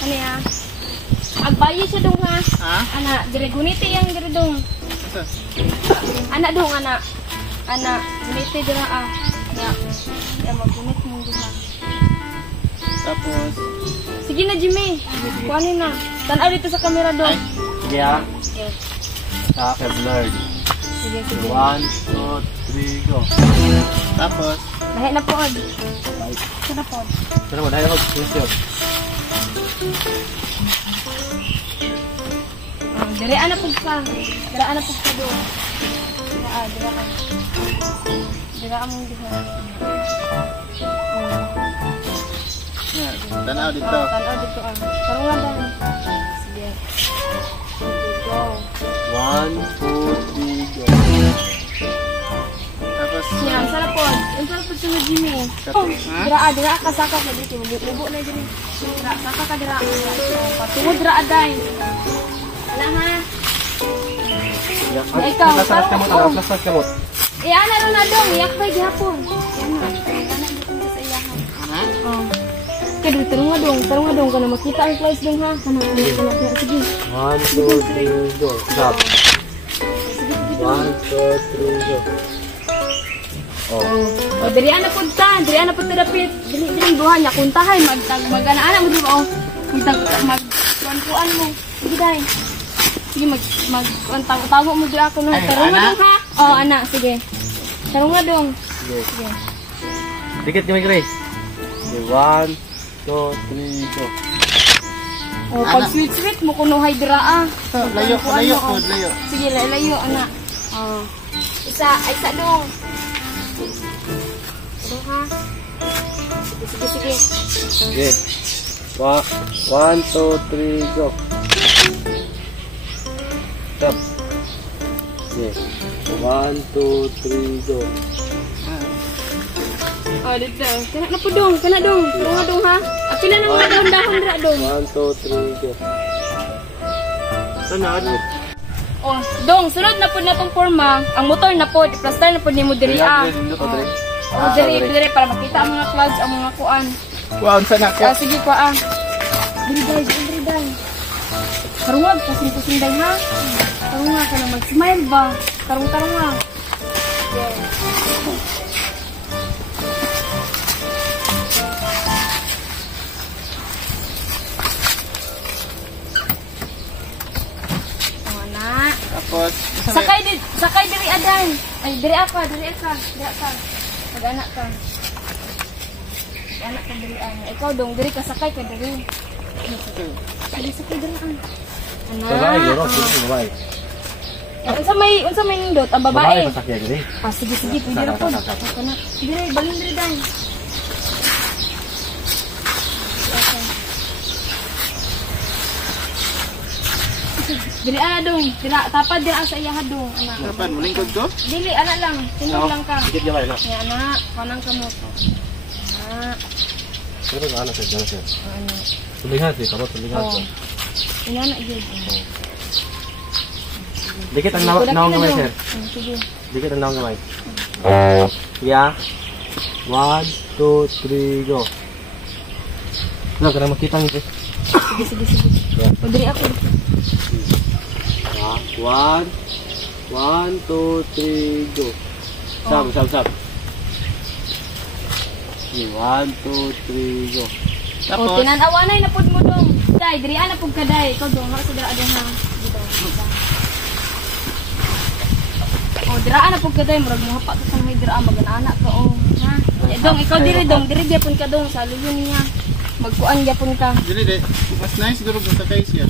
Ano ya? Agbayi siya dong ha. Ha? Anak, dire guniti yang dire dong. Asa? Anak dong, anak. Anak, guniti dire ah. Ya maggunit mo dong ha. Tapos Sige na, Jimmy. Kuhanin na. Tanaw dito sa camera dong. Sige ah. Okay. Sa blurred. Sige, sige. 1, 2, 3, go. tapos Lahi na po, Od. Right. Ito na po, Od. Pero mo, dahil ako, question. Direan na po ka. Direan na po ka doon. Direan ka. Direan mo dito. yeah, tanaw dito. Tanaw dito ah. Parang nga dahil. Sige. Go. 1, 2, 3, go. Tapos Yan, sarap po. Ang sarap po sa Jimmy. Oh, dira ka saka ka dito. Lubo na dyan. Dira, saka ka dira. Patungod dira aday. Wala ha. Ikaw, Nasaras ka mo, parang- nasaras ka mo. Ana ron na dong, iyak pa gihapon. Yan na. Ana dito sa iyahan. ha? Oh. Kaya tarong nga dong kana makita ang place dong ha. Kana sige. 1, 2, 3, go. Stop. 1, 2, 3, go. Oh. Oh, diri ana pud dapit. Dili duha niya kuntahay magana-ana mo di ba oh. Magkuan mo. Sige dai. Sige tago mo di ako no. Ay, Tarong nga ana? dong ha. Oh, ana, sige. Tarong nga dong. Sige. Dikit kami, Grace. 1, 2, 3, go. Oh, pag sweet mo kunuhay dira ah. Layo, Kuan layo, mo, oh. layo. Sige, layo ana. Oh. Isa dong. Dong ha. Sige. Sige. 1, 2, 3, go. Stop. Sige. 1, 2, 3, go. Oh, dito. Kana dong. Dong nga dong ha. Pila na mga dahon dira dong. 1, 2, 3, go. Sunod. Oh, dong, sunod na pud natong forma. Ang motor na pud, plaster na pud nimo diri ah. Oh, diri para makita ang mga plugs, ang mga kuan. Wow, sana ko. Sige pa ah. Diri dai. Karuwag kasing dai ha. Karunga ka na mag-smile ba? Tarong ha. Tapos Sakay diri adan. Ay diri ka. Mag-anak ka. Mag-anak ka diri an. Ikaw dong diri ka sakay ka diri. Sige sakay diri an. Babae, yoro. Babae. Unsa may nindot ang babae? Babae, pasakya gini. Ah sige pwede ra pod. Kana. Diri balin diri dan. Dili ana dong. Tapad diri sa iya dong anak. dapat mulingkod ko. Dili ana lang. Tingog lang ka. Dikit gamay, no? Ya anak, kanang kamot. Anak. Pero ano sa dyan, sir? Ano? Tulingan, sir. Kamot, tulingan, Oh. sir. Inana gyud. Dikit ang naong gamay, sir. Sige. Dikit ang naong gamay. Yeah. 1, 2, 3, go. Ano, karang makita nito. Sige. O diri ako. 1, 2, 3, go. Sab. 1, 2, 3, go. O Tapos tinanawanay na pud mo dong. Dai, diri ana pud ka dai. Ikaw dong, ha sa dira adong ha. Dito. O dira ana pud ka dai, murag mo hapak sa dira magana ka o. Ha? Dong, ikaw diri gyapon ka dong sa luyon niya. Magkuan gyapon ka. dili mas nice siguro kung sakay siya.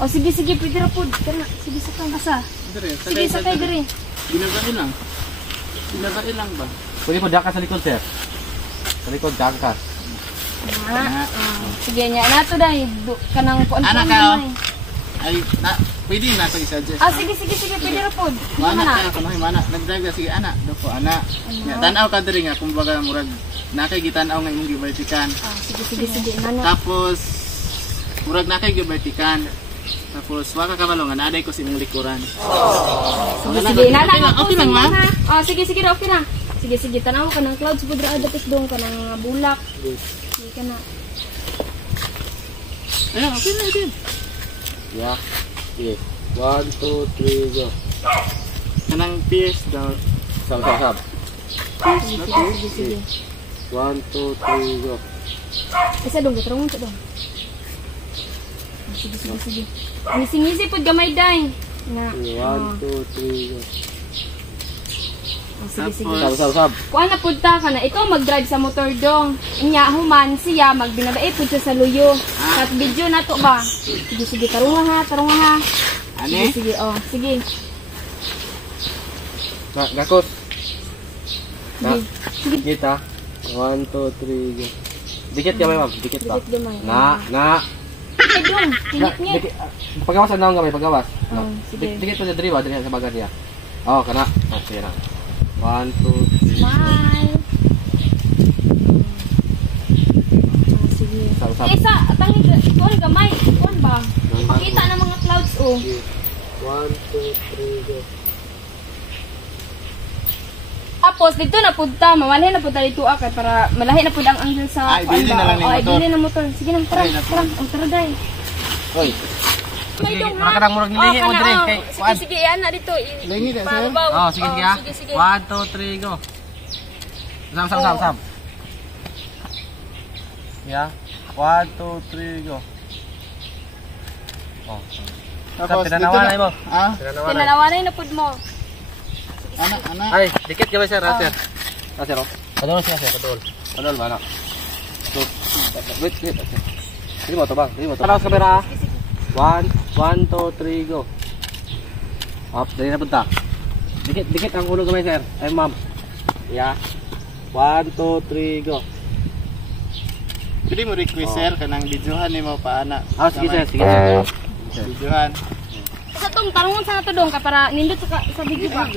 O sige, pwede ra pud. Kana, sige sakay asa. Sige sakay diri. Ginagain lang ba? Pwede po dakas sa likod, sir. Sa likod, dakas. Sige niya, nato dai. Kanang kuan Anak kuan ka, naman. Ay, pwede na ito i-suggest. Sige, pwede ra pud. Mana Mana? ka kuno mana nag-drive ka sige ana, doko ana. Nya tan-aw ka diri nga kumbaga murag nakay gitan-aw nga imong gibertikan. Sige, nana. Tapos murag nakay gibertikan. Tapos wa ka kabalo nga naaday ko sa imong likuran. Sige, nana. Okay lang ma. Sige, okay na. Sige, tanaw ka ng clouds pud ra dapit dong kanang bulak. Sige ka na. Ayan, okay na din. Yeah. Sige. 1, 2, 3, go. Kanang pierce daw. Sab, sab, sab. Sige, sige. 1, 2, 3, go. Isa dong, gatarong mo dong. Sige, sige, sige. Ngisi-ngisi po gamay day. Na. 1, 2, 3, go. Sige, sige. Sab, sab, sab. Kuha na punta ka na. Ikaw mag-drive sa motor dong. Inya, human siya, magbinabait po siya sa luyo. At video na to ba? Sige, sige, tarunga ha. Ani? Sige, sige, oh, sige. Gakos. Sige, sige. Kita. 1, 2, 3, go. Dikit gamay, ma'am. Dikit ba? Dikit gamay. Na. Sige dong, pilit niya. Pagawas ang daong gamay, pagawas. Oh, sige. Dikit pa sa diri ba? Diri sa bagan niya. Oh, kana. Okay na. 1, 2, 3. Smile. Sige. Sab, sab. Isa, tangi, kuha gamay. Kuha ba? Ipakita ng mga clouds, oh. 1, 2, 3, go. Tapos, dito na punta. Mawalhin na punta dito kay para malahi na punta ang angle sa... Ay, bili na lang yung motor. Bili na motor. Sige na, tara. Ay, naku. Tara, ang tara, day. Oy. May dong, ha? Murag murag nilihi mo dire kay Sige, sige, yan na dito. Lingi na, sir. Oh, sige sige. Sige, sige. 1, 2, 3, go. Sam. Yeah. 1, 2, 3, go. Oh. Tapos dito tinanawanay mo. Ah, Tinanawanay na pud mo. anak. Ay, dikit ka ba sir? Sir. Sir. Padol siya sir, padol. Padol ba na? So, wait. Sige mo to ba? Sige mo to. Para sa kamera. 1, 2, 3, go. Up, dali na punta. Dikit ang ulo gamay sir. Ay ma'am. Yeah. 1, 2, 3, go. Pwede mo request, sir, kanang videohan ni mo pa, anak. Ah, sige sir. Videohan. Sa tong tarungon sa nato dong ka para nindot sa video ba.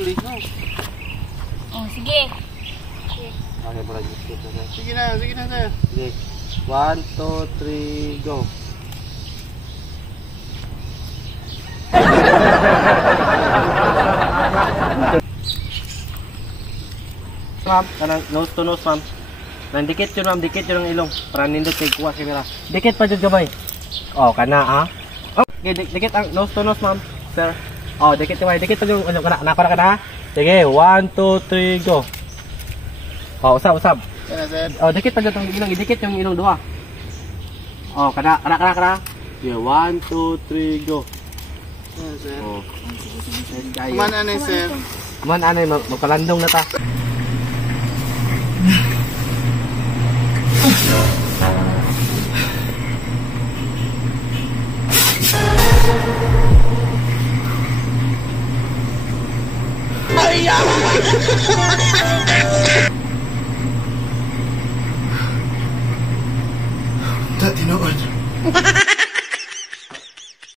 Oh, sige. Okay, para dikit sir. Sige na, sir. Sige. 1, 2, 3, go. Ma'am, kanang nose to nose, ma'am. Nang dikit yun, ma'am. Dikit yun ang ilong. Para nindot kay kuha kamera. Dikit pa dyan gamay. Oh, kana, ha? Oh, okay, dikit ang nose to nose, ma'am. Sir. Oh, dikit gamay. Dikit pa yung ilong. Kana, ha? Sige, 1, 2, 3, go. Oh, usab. Yan na, sir. Oh, dikit pa dyan ang ilong. Dikit yung ilong duha. Oh, kana. Yeah, 1, 2, 3, go. Yan, sir. Oh. Kuman ano, sir. Man, anay, magpalandong na ta. Tinood.